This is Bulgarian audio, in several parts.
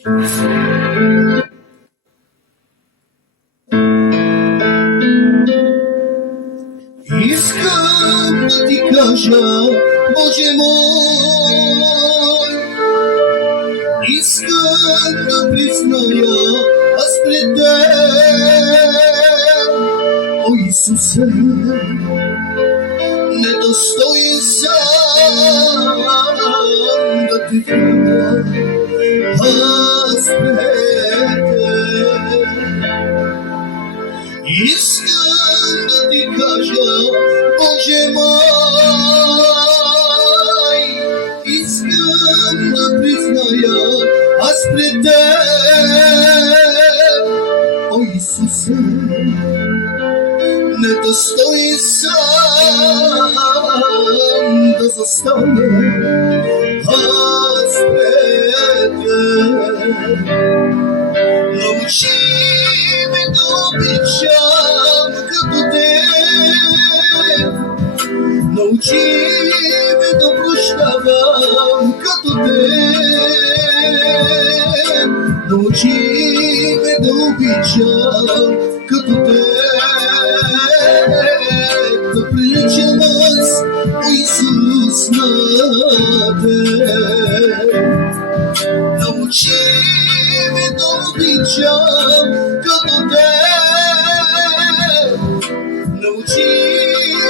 Искам да ти кажа, Боже мой, искам да призная аз пред Теб, о Исусе, недостоен съм да те видя аз пред Теб. Искам да ти кажа, Боже мой, искам да призная аз пред Теб, о Исусе, недостоен съм да застана аз пред Теб. Научи ме да обичам като Теб, научи ме да прощавам като Теб, научи ме да обичам като Теб, да приличам аз, о Исус, на Теб. Научи ме да обичам като Теб, научи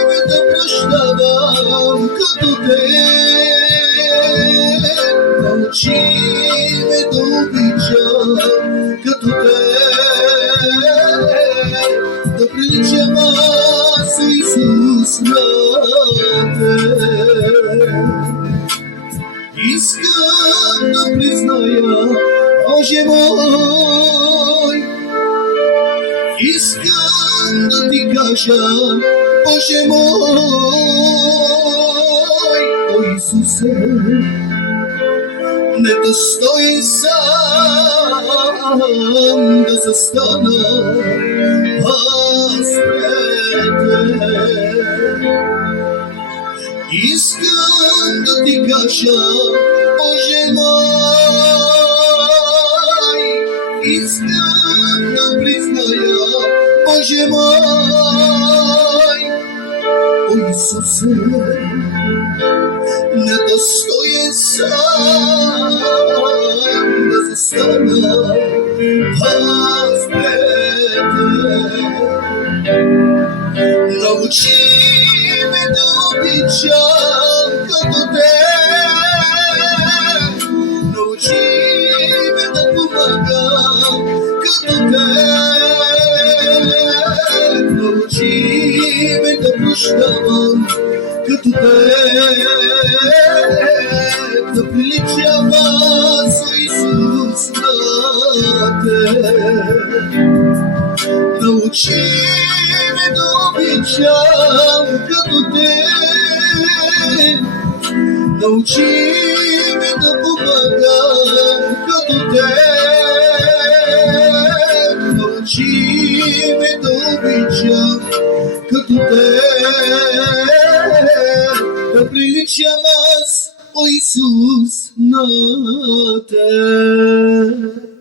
ме да прощавам като Теб, научи ме да обичам като Теб, да приличам аз, Исус, на Теб. Искам да призная, Боже мой, искам да ти кажа, Боже мой, о Исусе, недостоен съм да застана аз пред Теб. Искам да ти кажа, Боже мой, искам да призная, Боже мой, о Исусе, недостоен съм да застана аз пред Теб. Научи ме да обичам като Теб, научи ме да помагам като Теб, научи ме да прощавам като Теб, да приличам аз, Исус, на Теб. Научи ме да обичам като Теб, научи ме да помагам като Теб, научи ме да обичам като Теб, да приличам аз, о Исус, на Теб.